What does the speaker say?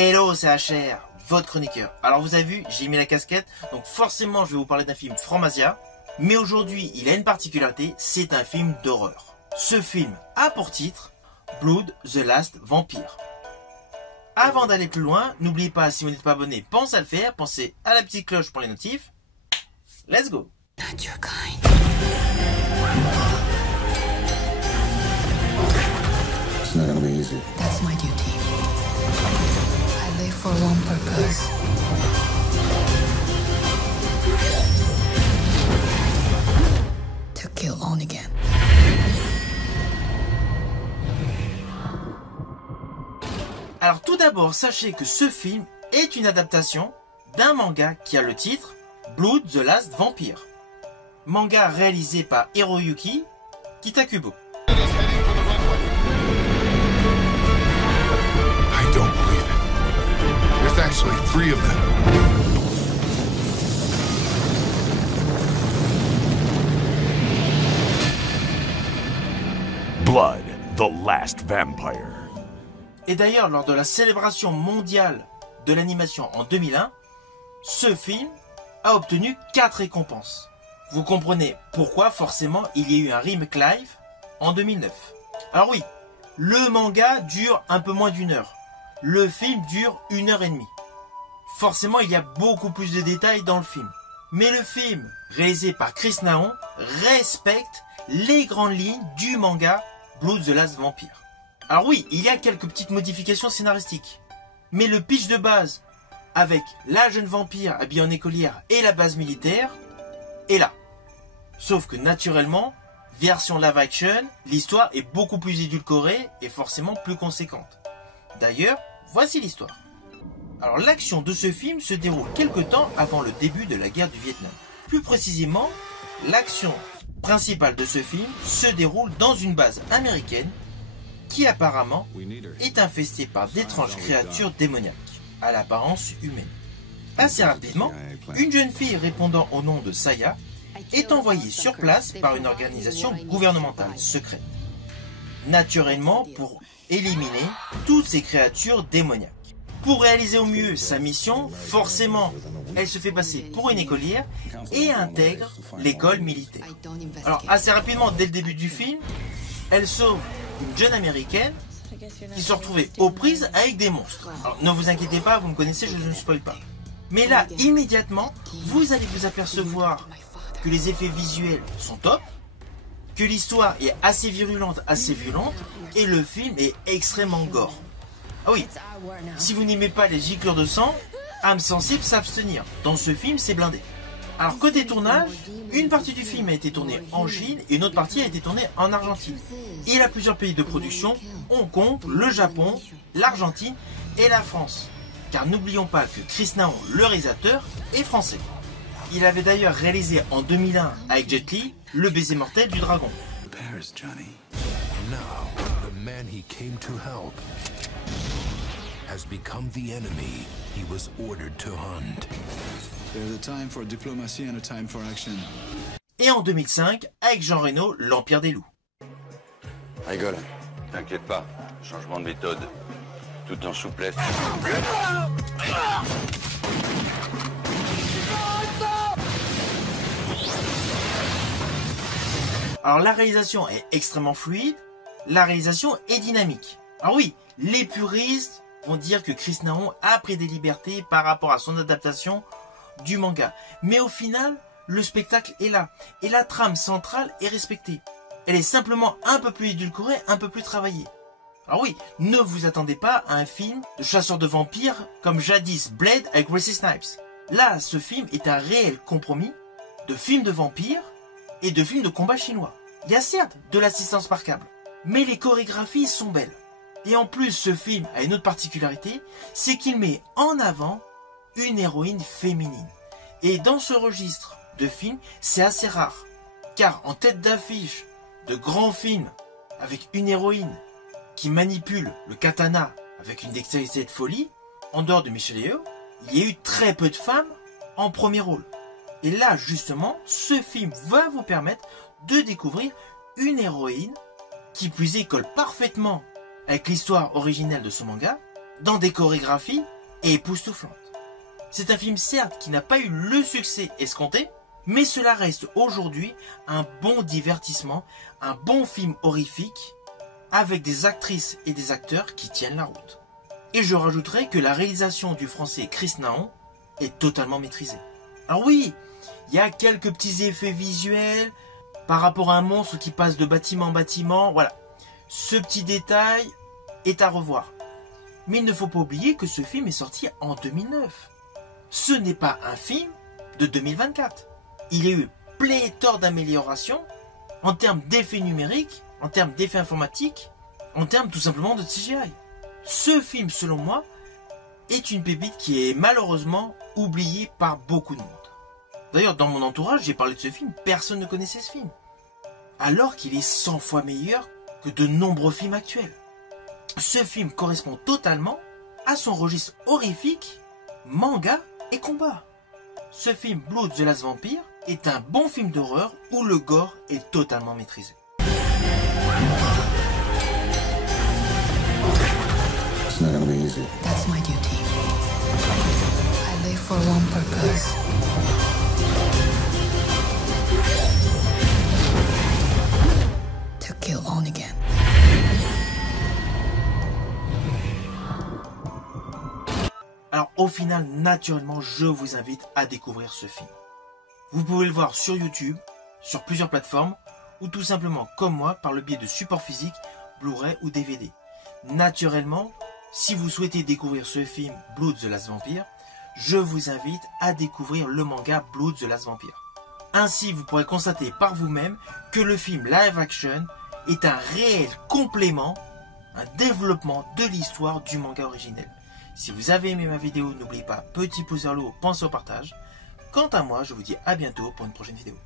Hello, c'est HR, votre chroniqueur. Alors vous avez vu, j'ai mis la casquette, donc forcément je vais vous parler d'un film Franc-Masia. Mais aujourd'hui, il a une particularité, c'est un film d'horreur. Ce film a pour titre Blood, The Last Vampire. Avant d'aller plus loin, n'oubliez pas, si vous n'êtes pas abonné, pensez à le faire, pensez à la petite cloche pour les notifs. Let's go! Not your kind. It's not gonna be easy. That's my duty. I live for one purpose. To kill on again. Alors tout d'abord, sachez que ce film est une adaptation d'un manga qui a le titre Blood, The Last Vampire. Manga réalisé par Hiroyuki Kitakubo. I don't believe it. There's actually 3 of them. Blood, the Last Vampire. Et d'ailleurs, lors de la célébration mondiale de l'animation en 2001, ce film a obtenu 4 récompenses. Vous comprenez pourquoi forcément il y a eu un remake live en 2009. Alors oui, le manga dure un peu moins d'1 heure. Le film dure 1h30. Forcément, il y a beaucoup plus de détails dans le film. Mais le film, réalisé par Chris Naon, respecte les grandes lignes du manga Blood, The Last Vampire. Alors oui, il y a quelques petites modifications scénaristiques. Mais le pitch de base, avec la jeune vampire habillée en écolière et la base militaire, est là. Sauf que naturellement, version live action, l'histoire est beaucoup plus édulcorée et forcément plus conséquente. D'ailleurs, voici l'histoire. Alors l'action de ce film se déroule quelque temps avant le début de la guerre du Vietnam. Plus précisément, l'action principale de ce film se déroule dans une base américaine qui apparemment est infestée par d'étranges créatures démoniaques, à l'apparence humaine. Assez rapidement, une jeune fille répondant au nom de Saya est envoyée sur place par une organisation gouvernementale secrète. Naturellement pour éliminer toutes ces créatures démoniaques. Pour réaliser au mieux sa mission, forcément, elle se fait passer pour une écolière et intègre l'école militaire. Alors assez rapidement, dès le début du film, elle sauve une jeune américaine qui se retrouvait aux prises avec des monstres. Alors ne vous inquiétez pas, vous me connaissez, je ne spoil pas. Mais là, immédiatement, vous allez vous apercevoir que les effets visuels sont top, que l'histoire est assez virulente, assez violente, et le film est extrêmement gore. Ah oui, si vous n'aimez pas les giclures de sang, âme sensible s'abstenir. Dans ce film, c'est blindé. Alors côté tournage, une partie du film a été tournée en Chine et une autre partie a été tournée en Argentine. Il a plusieurs pays de production, Hong Kong, le Japon, l'Argentine et la France. Car n'oublions pas que Chris Naon, le réalisateur, est français. Il avait d'ailleurs réalisé en 2001 avec Jet Li, Le baiser mortel du dragon. Paris, Johnny. Now, the man he came to help has become the enemy he was ordered to hunt. There's a time for diplomacy and a time for action. Et en 2005, avec Jean Reno, L'Empire des loups. Rigole. T'inquiète pas, changement de méthode, tout en souplesse. Alors la réalisation est extrêmement fluide, la réalisation est dynamique. Alors oui, les puristes vont dire que Chris Naon a pris des libertés par rapport à son adaptation du manga. Mais au final, le spectacle est là. Et la trame centrale est respectée. Elle est simplement un peu plus édulcorée, un peu plus travaillée. Alors oui, ne vous attendez pas à un film de chasseur de vampires comme jadis Blade avec Wesley Snipes. Là, ce film est un réel compromis de film de vampires et de film de combat chinois. Il y a certes de l'assistance par câble, mais les chorégraphies sont belles. Et en plus, ce film a une autre particularité, c'est qu'il met en avant une héroïne féminine. Et dans ce registre de film, c'est assez rare. Car en tête d'affiche de grands films avec une héroïne qui manipule le katana avec une dextérité de folie, en dehors de Michelle Yeoh, il y a eu très peu de femmes en premier rôle. Et là, justement, ce film va vous permettre de découvrir une héroïne qui plus est colle parfaitement avec l'histoire originelle de ce manga dans des chorégraphies époustouflantes. C'est un film certes qui n'a pas eu le succès escompté, mais cela reste aujourd'hui un bon divertissement, un bon film horrifique, avec des actrices et des acteurs qui tiennent la route. Et je rajouterai que la réalisation du français Chris Naon est totalement maîtrisée. Alors oui, il y a quelques petits effets visuels par rapport à un monstre qui passe de bâtiment en bâtiment, voilà. Ce petit détail est à revoir. Mais il ne faut pas oublier que ce film est sorti en 2009. Ce n'est pas un film de 2024. Il y a eu pléthore d'améliorations en termes d'effets numériques, en termes d'effets informatiques, en termes tout simplement de CGI. Ce film, selon moi, est une pépite qui est malheureusement oubliée par beaucoup de monde. D'ailleurs, dans mon entourage, j'ai parlé de ce film, personne ne connaissait ce film. Alors qu'il est 100 fois meilleur que de nombreux films actuels. Ce film correspond totalement à son registre horrifique, manga et combat. Ce film Blood the Last Vampire est un bon film d'horreur où le gore est totalement maîtrisé. It's not gonna be easy. That's my duty. I live for one purpose. To kill Onigen. Alors au final, naturellement, je vous invite à découvrir ce film. Vous pouvez le voir sur YouTube, sur plusieurs plateformes, ou tout simplement, comme moi, par le biais de supports physiques, Blu-ray ou DVD. Naturellement, si vous souhaitez découvrir ce film Blood the Last Vampire, je vous invite à découvrir le manga Blood the Last Vampire. Ainsi, vous pourrez constater par vous-même que le film live action est un réel complément, un développement de l'histoire du manga originel. Si vous avez aimé ma vidéo, n'oubliez pas, petit pouce vers le haut, pensez au partage. Quant à moi, je vous dis à bientôt pour une prochaine vidéo.